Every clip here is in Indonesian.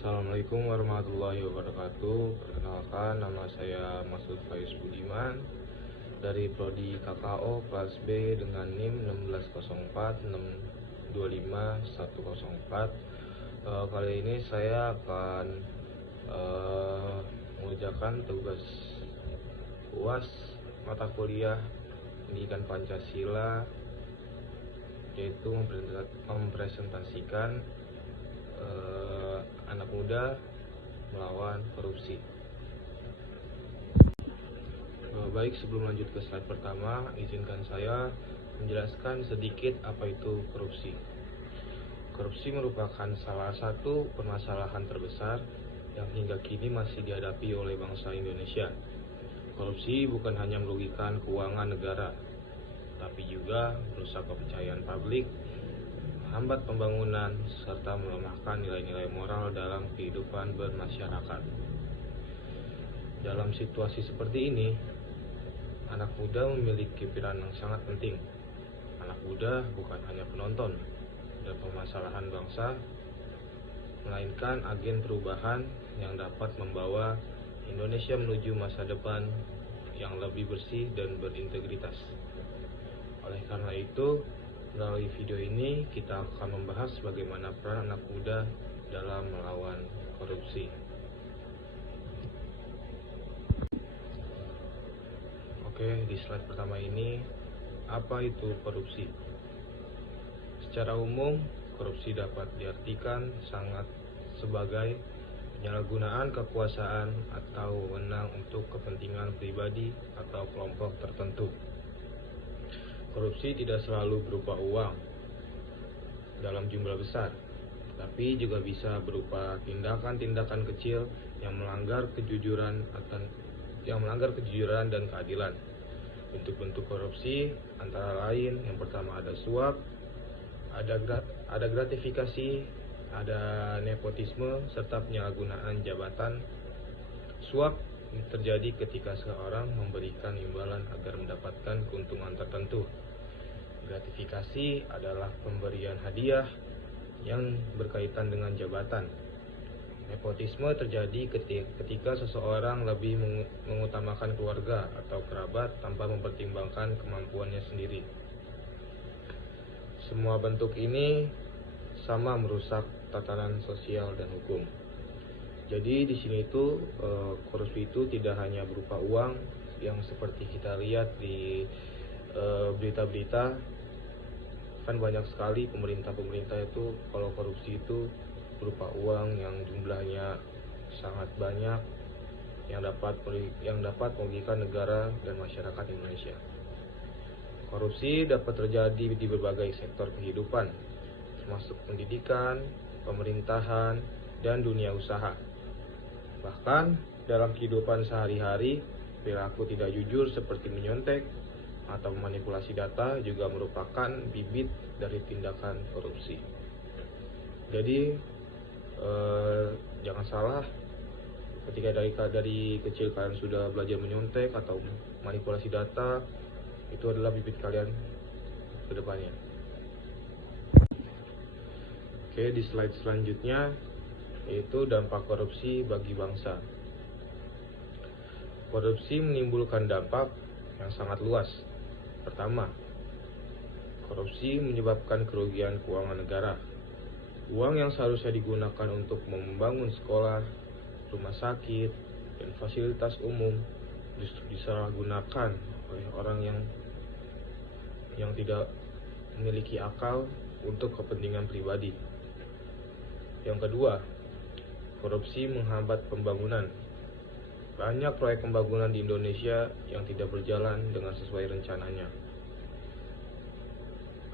Assalamualaikum warahmatullahi wabarakatuh. Perkenalkan, nama saya Masud Faiz Budiman dari Prodi KKO kelas B dengan NIM 16046251104. Kali ini saya akan mengerjakan tugas UAS mata kuliah Pendidikan Pancasila, yaitu mempresentasikan anak muda melawan korupsi. Baik, sebelum lanjut ke slide pertama, izinkan saya menjelaskan sedikit apa itu korupsi. Korupsi merupakan salah satu permasalahan terbesar yang hingga kini masih dihadapi oleh bangsa Indonesia. Korupsi bukan hanya merugikan keuangan negara, tapi juga merusak kepercayaan publik, menghambat pembangunan, serta melemahkan nilai-nilai moral dalam kehidupan bermasyarakat. Dalam situasi seperti ini, anak muda memiliki peran yang sangat penting. Anak muda bukan hanya penonton dan permasalahan bangsa, melainkan agen perubahan yang dapat membawa Indonesia menuju masa depan yang lebih bersih dan berintegritas. Oleh karena itu, melalui video ini kita akan membahas bagaimana peran anak muda dalam melawan korupsi. Oke, di slide pertama ini, apa itu korupsi? Secara umum, korupsi dapat diartikan sebagai penyalahgunaan kekuasaan atau wewenang untuk kepentingan pribadi atau kelompok tertentu. Korupsi tidak selalu berupa uang dalam jumlah besar, tapi juga bisa berupa tindakan-tindakan kecil yang melanggar kejujuran dan keadilan. Bentuk-bentuk korupsi antara lain, yang pertama ada suap, ada gratifikasi, ada nepotisme, serta penyalahgunaan jabatan. Suap terjadi ketika seorang memberikan imbalan agar mendapatkan keuntungan tertentu. Gratifikasi adalah pemberian hadiah yang berkaitan dengan jabatan. Nepotisme terjadi ketika seseorang lebih mengutamakan keluarga atau kerabat tanpa mempertimbangkan kemampuannya sendiri. Semua bentuk ini sama merusak tatanan sosial dan hukum. Jadi di sini itu korupsi itu tidak hanya berupa uang yang seperti kita lihat di berita-berita. Kan banyak sekali pemerintah itu kalau korupsi itu berupa uang yang jumlahnya sangat banyak yang dapat merugikan negara dan masyarakat Indonesia. Korupsi dapat terjadi di berbagai sektor kehidupan, termasuk pendidikan, pemerintahan, dan dunia usaha. Bahkan dalam kehidupan sehari-hari, perilaku tidak jujur seperti menyontek atau memanipulasi data juga merupakan bibit dari tindakan korupsi. Jadi jangan salah, ketika dari kecil kalian sudah belajar menyontek atau manipulasi data, itu adalah bibit kalian ke depannya. Oke, di slide selanjutnya yaitu dampak korupsi bagi bangsa. Korupsi menimbulkan dampak yang sangat luas. Pertama, korupsi menyebabkan kerugian keuangan negara. Uang yang seharusnya digunakan untuk membangun sekolah, rumah sakit, dan fasilitas umum justru disalahgunakan oleh orang yang tidak memiliki akal untuk kepentingan pribadi. Yang kedua, korupsi menghambat pembangunan. Banyak proyek pembangunan di Indonesia yang tidak berjalan dengan sesuai rencananya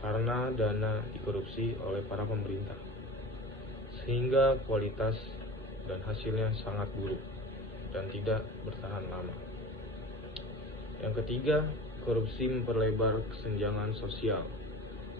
karena dana dikorupsi oleh para pemerintah, sehingga kualitas dan hasilnya sangat buruk dan tidak bertahan lama. Yang ketiga, korupsi memperlebar kesenjangan sosial.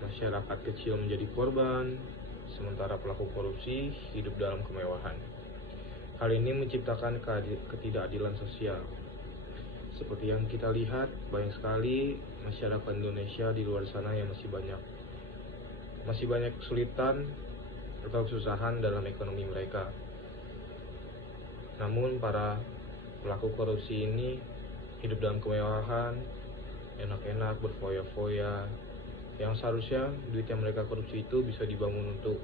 Masyarakat kecil menjadi korban, sementara pelaku korupsi hidup dalam kemewahan. Hal ini menciptakan ketidakadilan sosial. Seperti yang kita lihat, banyak sekali masyarakat Indonesia di luar sana yang masih banyak kesulitan atau kesusahan dalam ekonomi mereka. Namun para pelaku korupsi ini hidup dalam kemewahan, enak-enak, berfoya-foya, yang seharusnya duit yang mereka korupsi itu bisa dibangun untuk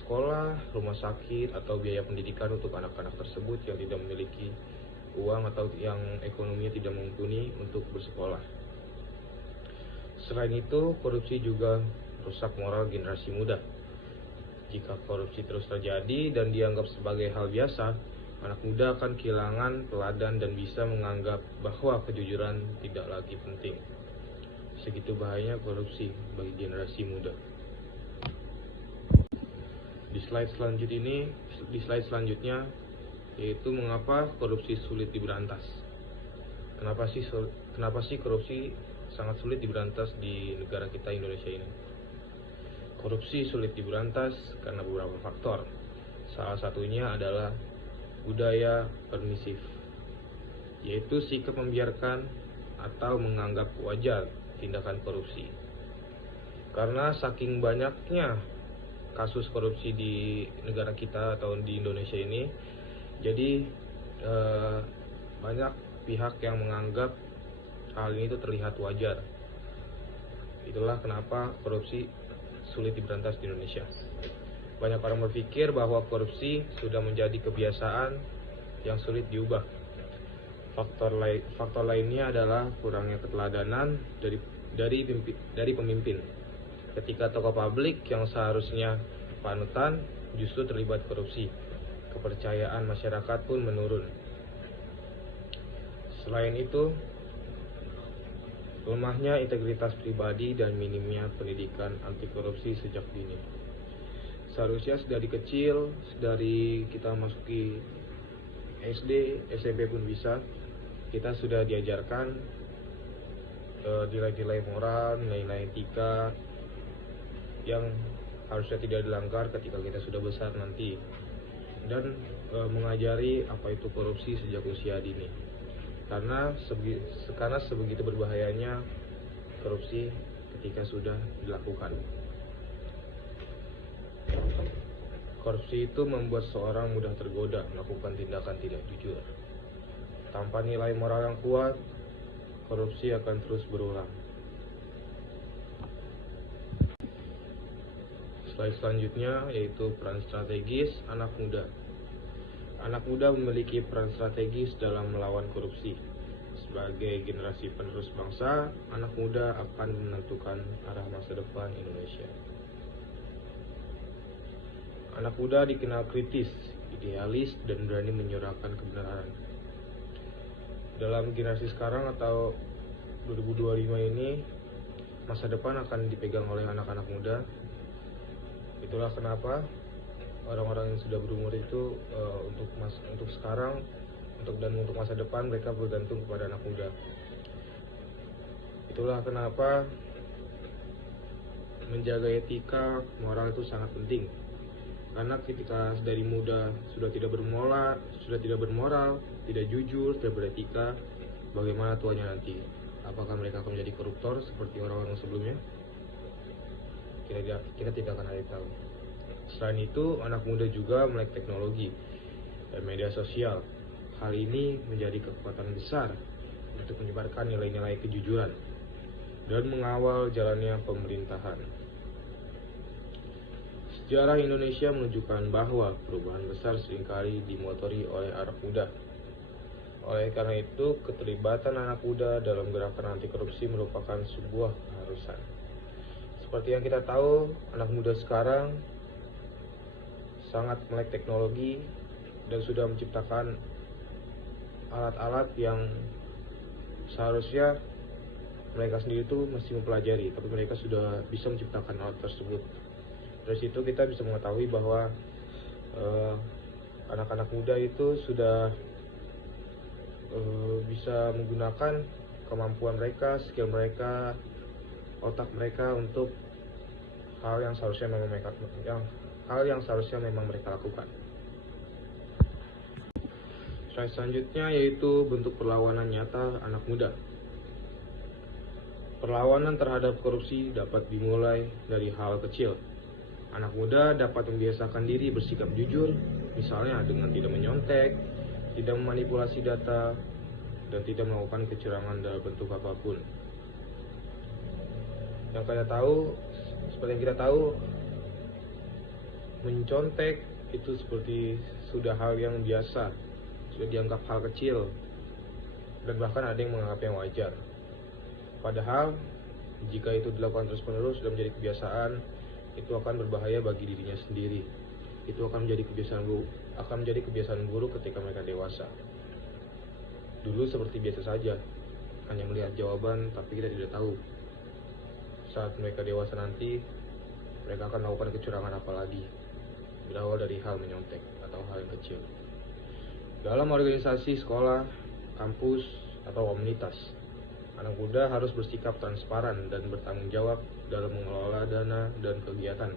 sekolah, rumah sakit, atau biaya pendidikan untuk anak-anak tersebut yang tidak memiliki uang atau yang ekonominya tidak mumpuni untuk bersekolah. Selain itu, korupsi juga rusak moral generasi muda. Jika korupsi terus terjadi dan dianggap sebagai hal biasa, anak muda akan kehilangan teladan dan bisa menganggap bahwa kejujuran tidak lagi penting. Segitu bahayanya korupsi bagi generasi muda. Di slide selanjutnya yaitu mengapa korupsi sulit diberantas. Kenapa sih korupsi sangat sulit diberantas di negara kita Indonesia ini? Korupsi sulit diberantas karena beberapa faktor. Salah satunya adalah budaya permisif, yaitu sikap membiarkan atau menganggap wajar tindakan korupsi. Karena saking banyaknya kasus korupsi di negara kita atau di Indonesia ini, jadi banyak pihak yang menganggap hal ini itu terlihat wajar. Itulah kenapa korupsi sulit diberantas di Indonesia. Banyak orang berpikir bahwa korupsi sudah menjadi kebiasaan yang sulit diubah. Faktor lainnya adalah kurangnya keteladanan dari pemimpin. Ketika tokoh publik yang seharusnya panutan justru terlibat korupsi, kepercayaan masyarakat pun menurun. Selain itu, lemahnya integritas pribadi dan minimnya pendidikan anti korupsi sejak dini. Seharusnya dari kecil, dari kita masuki SD, SMP pun bisa, kita sudah diajarkan nilai-nilai moral, nilai-nilai etika yang harusnya tidak dilanggar ketika kita sudah besar nanti, dan mengajari apa itu korupsi sejak usia dini. Karena sebegitu berbahayanya korupsi ketika sudah dilakukan. Korupsi itu membuat seorang mudah tergoda melakukan tindakan tidak jujur. Tanpa nilai moral yang kuat, korupsi akan terus berulang. Slide selanjutnya yaitu peran strategis anak muda. Anak muda memiliki peran strategis dalam melawan korupsi. Sebagai generasi penerus bangsa, anak muda akan menentukan arah masa depan Indonesia. Anak muda dikenal kritis, idealis, dan berani menyuarakan kebenaran. Dalam generasi sekarang atau 2025 ini, masa depan akan dipegang oleh anak-anak muda. Itulah kenapa orang-orang yang sudah berumur itu untuk sekarang untuk masa depan mereka bergantung kepada anak muda. Itulah kenapa menjaga etika moral itu sangat penting. Karena ketika dari muda sudah tidak bermoral, tidak jujur, tidak beretika, bagaimana tuanya nanti? Apakah mereka akan menjadi koruptor seperti orang-orang sebelumnya? Kita tidak akan ada tahu. Selain itu, anak muda juga melek teknologi dan media sosial. Hal ini menjadi kekuatan besar untuk menyebarkan nilai-nilai kejujuran dan mengawal jalannya pemerintahan. Sejarah Indonesia menunjukkan bahwa perubahan besar seringkali dimotori oleh anak muda. Oleh karena itu, keterlibatan anak muda dalam gerakan anti korupsi merupakan sebuah keharusan. Seperti yang kita tahu, anak muda sekarang sangat melek teknologi dan sudah menciptakan alat-alat yang seharusnya mereka sendiri itu mesti mempelajari, tapi mereka sudah bisa menciptakan alat tersebut. Dari situ kita bisa mengetahui bahwa anak-anak muda itu sudah bisa menggunakan kemampuan mereka, skill mereka, otak mereka untuk hal yang seharusnya memang mereka lakukan. Slide selanjutnya yaitu bentuk perlawanan nyata anak muda. Perlawanan terhadap korupsi dapat dimulai dari hal kecil. Anak muda dapat membiasakan diri bersikap jujur, misalnya dengan tidak menyontek, tidak memanipulasi data, dan tidak melakukan kecurangan dalam bentuk apapun. Seperti yang kita tahu, mencontek itu seperti sudah hal yang biasa, sudah dianggap hal kecil, dan bahkan ada yang menganggapnya wajar. Padahal, jika itu dilakukan terus-menerus dan menjadi kebiasaan, itu akan berbahaya bagi dirinya sendiri. Itu akan menjadi kebiasaan buruk ketika mereka dewasa. Dulu seperti biasa saja, hanya melihat jawaban, tapi kita tidak tahu. Saat mereka dewasa nanti, mereka akan melakukan kecurangan apa lagi, berawal dari hal menyontek atau hal yang kecil. Dalam organisasi sekolah, kampus, atau komunitas, anak muda harus bersikap transparan dan bertanggung jawab dalam mengelola dana dan kegiatan.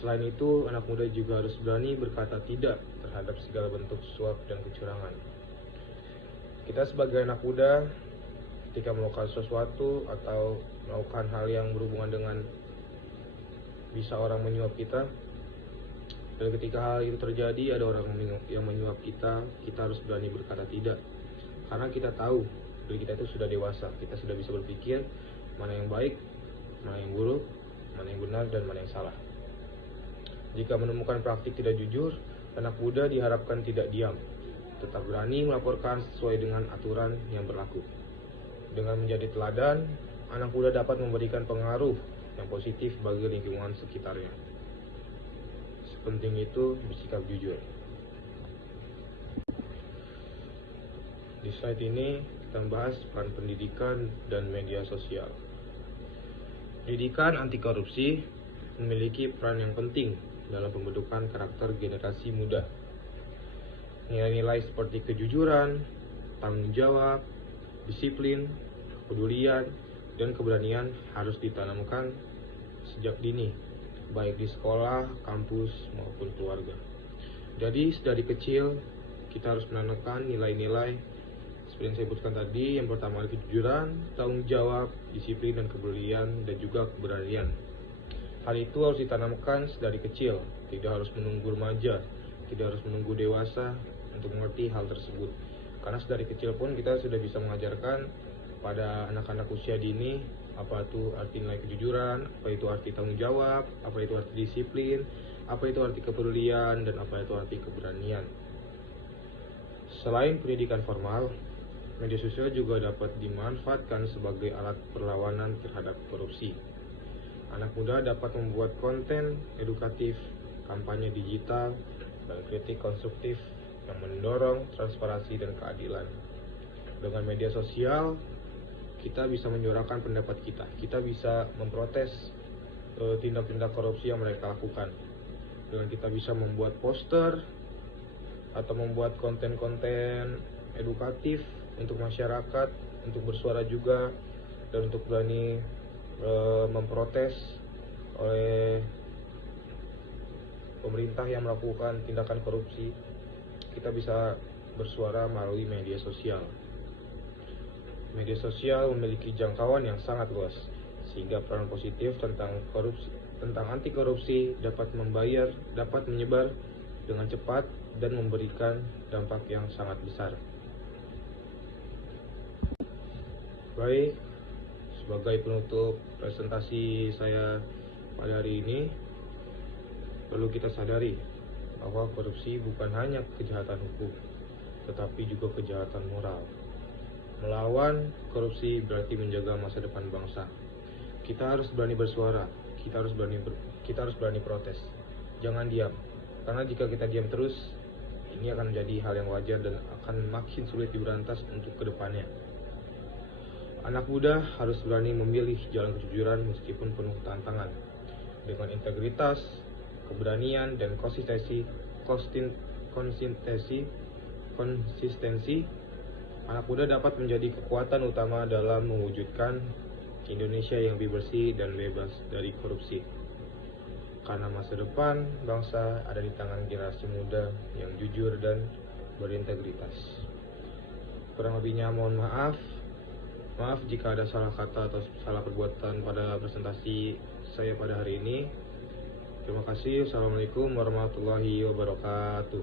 Selain itu, anak muda juga harus berani berkata tidak terhadap segala bentuk suap dan kecurangan. Kita sebagai anak muda, ketika melakukan sesuatu atau melakukan hal yang berhubungan dengan bisa orang menyuap kita, dan ketika hal itu terjadi ada orang yang menyuap kita harus berani berkata tidak. Karena kita tahu diri kita itu sudah dewasa, kita sudah bisa berpikir mana yang baik, mana yang buruk, mana yang benar, dan mana yang salah. Jika menemukan praktik tidak jujur, anak muda diharapkan tidak diam, tetap berani melaporkan sesuai dengan aturan yang berlaku. Dengan menjadi teladan, anak muda dapat memberikan pengaruh yang positif bagi lingkungan sekitarnya. Sepenting itu bersikap jujur. Di slide ini kita membahas peran pendidikan dan media sosial. Pendidikan anti korupsi memiliki peran yang penting dalam pembentukan karakter generasi muda. Nilai-nilai seperti kejujuran, tanggung jawab, disiplin, kepedulian, dan keberanian harus ditanamkan sejak dini, baik di sekolah, kampus, maupun keluarga. Jadi sedari kecil kita harus menanamkan nilai-nilai seperti yang saya sebutkan tadi. Yang pertama kejujuran, tanggung jawab, disiplin, dan kepedulian, dan juga keberanian. Hal itu harus ditanamkan sedari kecil, tidak harus menunggu remaja, tidak harus menunggu dewasa untuk mengerti hal tersebut. Karena sedari kecil pun kita sudah bisa mengajarkan pada anak-anak usia dini apa itu arti nilai kejujuran, apa itu arti tanggung jawab, apa itu arti disiplin, apa itu arti kepedulian, dan apa itu arti keberanian. Selain pendidikan formal, media sosial juga dapat dimanfaatkan sebagai alat perlawanan terhadap korupsi. Anak muda dapat membuat konten edukatif, kampanye digital, dan kritik konstruktif yang mendorong transparansi dan keadilan. Dengan media sosial, kita bisa menyuarakan pendapat kita. Kita bisa memprotes tindak-tindak korupsi yang mereka lakukan. Dengan kita bisa membuat poster atau membuat konten-konten edukatif untuk masyarakat, untuk bersuara juga, dan untuk berani memprotes oleh pemerintah yang melakukan tindakan korupsi. Kita bisa bersuara melalui media sosial. Media sosial memiliki jangkauan yang sangat luas, sehingga peran positif tentang anti korupsi dapat menyebar dengan cepat dan memberikan dampak yang sangat besar. Baik, sebagai penutup presentasi saya pada hari ini, perlu kita sadari bahwa korupsi bukan hanya kejahatan hukum, tetapi juga kejahatan moral. Melawan korupsi berarti menjaga masa depan bangsa. Kita harus berani bersuara, kita harus berani protes. Jangan diam, karena jika kita diam terus, ini akan menjadi hal yang wajar dan akan makin sulit diberantas untuk kedepannya. Anak muda harus berani memilih jalan kejujuran meskipun penuh tantangan. Dengan integritas, keberanian, dan konsistensi, anak muda dapat menjadi kekuatan utama dalam mewujudkan Indonesia yang lebih bersih dan bebas dari korupsi. Karena masa depan bangsa ada di tangan generasi muda yang jujur dan berintegritas. Kurang lebihnya mohon maaf. Maaf jika ada salah kata atau salah perbuatan pada presentasi saya pada hari ini. Terima kasih. Assalamualaikum warahmatullahi wabarakatuh.